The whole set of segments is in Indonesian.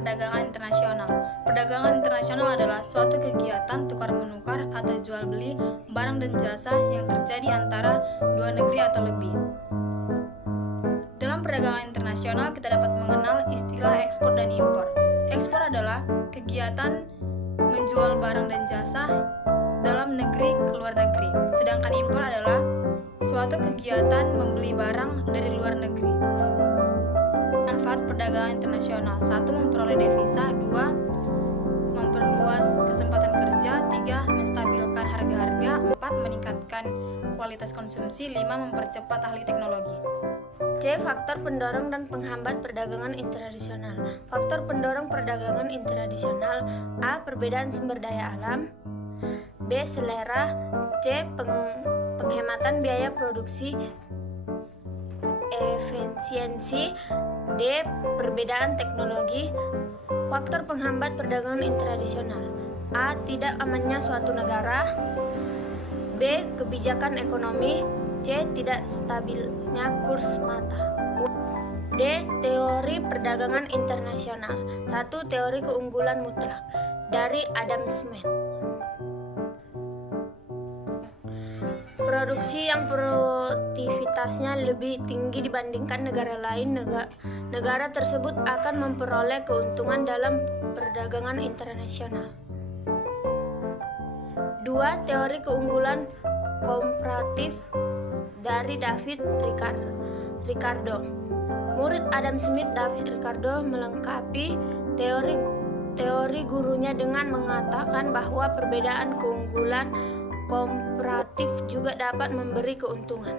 perdagangan internasional. Perdagangan internasional adalah suatu kegiatan tukar-menukar atau jual beli barang dan jasa yang terjadi antara dua negeri atau lebih. Dalam perdagangan internasional kita dapat mengenal istilah ekspor dan impor. Ekspor adalah kegiatan menjual barang dan jasa dalam negeri ke luar negeri. Sedangkan impor adalah suatu kegiatan membeli barang dari luar negeri. Manfaat perdagangan internasional: 1. Memperoleh devisa. 2. Memperluas kesempatan kerja. 3. Menstabilkan harga-harga. 4. Meningkatkan kualitas konsumsi. 5. Mempercepat ahli teknologi. C. Faktor pendorong dan penghambat perdagangan internasional. Faktor pendorong perdagangan internasional: A. Perbedaan sumber daya alam. B. Selera. C. Penghematan biaya produksi, efisiensi. D. Perbedaan teknologi. Faktor penghambat perdagangan internasional: A. Tidak amannya suatu negara. B. Kebijakan ekonomi. C. Tidak stabilnya kurs mata. D. Teori perdagangan internasional. 1. Teori keunggulan mutlak dari Adam Smith. Produksi yang produktivitasnya lebih tinggi dibandingkan negara lain, negara tersebut akan memperoleh keuntungan dalam perdagangan internasional. 2. Teori keunggulan komparatif dari David Ricardo. Murid Adam Smith, David Ricardo, melengkapi teori gurunya dengan mengatakan bahwa perbedaan keunggulan komparatif juga dapat memberi keuntungan.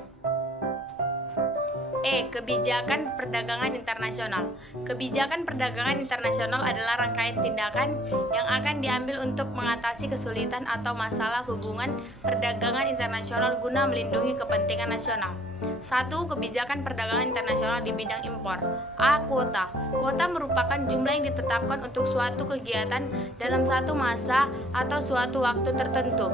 E. Kebijakan perdagangan internasional. Kebijakan perdagangan internasional adalah rangkaian tindakan yang akan diambil untuk mengatasi kesulitan atau masalah hubungan perdagangan internasional guna melindungi kepentingan nasional. 1. Kebijakan perdagangan internasional di bidang impor. A. Kuota. Kuota merupakan jumlah yang ditetapkan untuk suatu kegiatan dalam satu masa atau suatu waktu tertentu.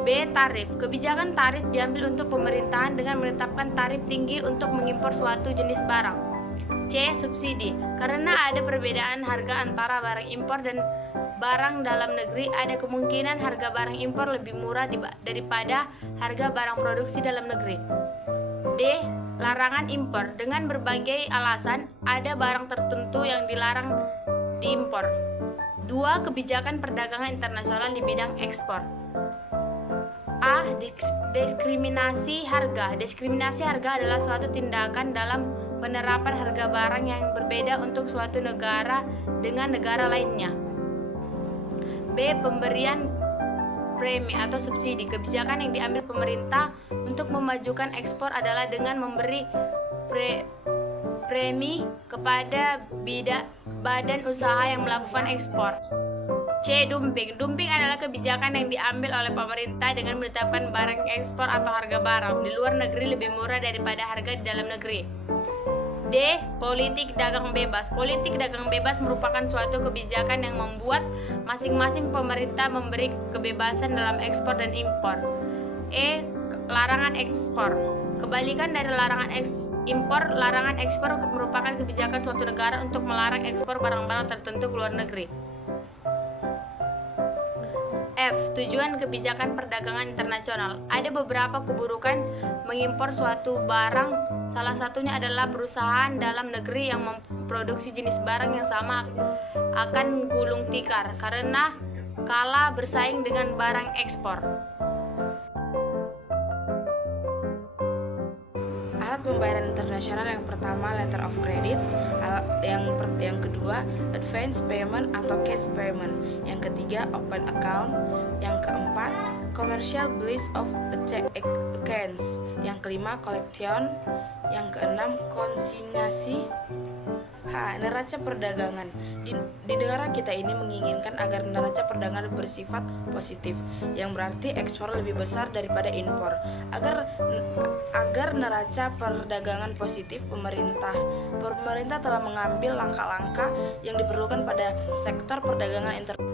B. Tarif. Kebijakan tarif diambil untuk pemerintahan dengan menetapkan tarif tinggi untuk mengimpor suatu jenis barang. C. Subsidi. Karena ada perbedaan harga antara barang impor dan barang dalam negeri, ada kemungkinan harga barang impor lebih murah daripada harga barang produksi dalam negeri. D. Larangan impor. Dengan berbagai alasan, ada barang tertentu yang dilarang diimpor. 2. Kebijakan perdagangan internasional di bidang ekspor. A. Diskriminasi harga. Diskriminasi harga adalah suatu tindakan dalam penerapan harga barang yang berbeda untuk suatu negara dengan negara lainnya. B. Pemberian premi atau subsidi. Kebijakan yang diambil pemerintah untuk memajukan ekspor adalah dengan memberi premi kepada badan usaha yang melakukan ekspor. C. Dumping. Dumping adalah kebijakan yang diambil oleh pemerintah dengan menetapkan barang ekspor atau harga barang di luar negeri lebih murah daripada harga di dalam negeri. D. Politik dagang bebas. Politik dagang bebas merupakan suatu kebijakan yang membuat masing-masing pemerintah memberi kebebasan dalam ekspor dan impor. E. Larangan ekspor. Kebalikan dari larangan impor, larangan ekspor merupakan kebijakan suatu negara untuk melarang ekspor barang-barang tertentu ke luar negeri. F. Tujuan kebijakan perdagangan internasional. Ada beberapa keburukan mengimpor suatu barang. Salah satunya adalah perusahaan dalam negeri yang memproduksi jenis barang yang sama akan gulung tikar karena kalah bersaing dengan barang ekspor. Alat pembayaran internasional yang pertama letter of credit, yang kedua advance payment atau cash payment, yang ketiga open account, yang keempat commercial bills of accounts, yang kelima collection, yang keenam konsinyasi. Neraca perdagangan. Di negara kita ini menginginkan agar neraca perdagangan bersifat positif, yang berarti ekspor lebih besar daripada impor. Agar neraca perdagangan positif, pemerintah telah mengambil langkah-langkah yang diperlukan pada sektor perdagangan internasional.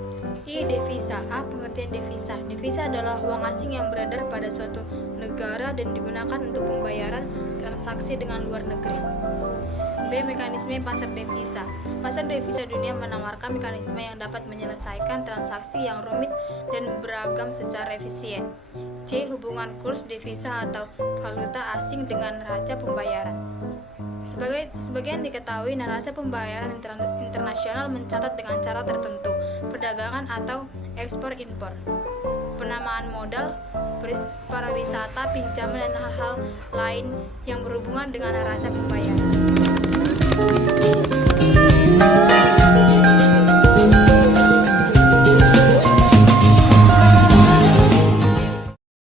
I. Devisa. A. Pengertian devisa. Devisa adalah uang asing yang beredar pada suatu negara dan digunakan untuk pembayaran transaksi dengan luar negeri. B. Mekanisme pasar devisa. Pasar devisa dunia menawarkan mekanisme yang dapat menyelesaikan transaksi yang rumit dan beragam secara efisien. C. Hubungan kurs devisa atau valuta asing dengan neraca pembayaran. Sebagian diketahui neraca pembayaran internasional mencatat dengan cara tertentu, perdagangan atau ekspor-impor, penamaan modal, pariwisata, pinjaman, dan hal-hal lain yang berhubungan dengan neraca pembayaran.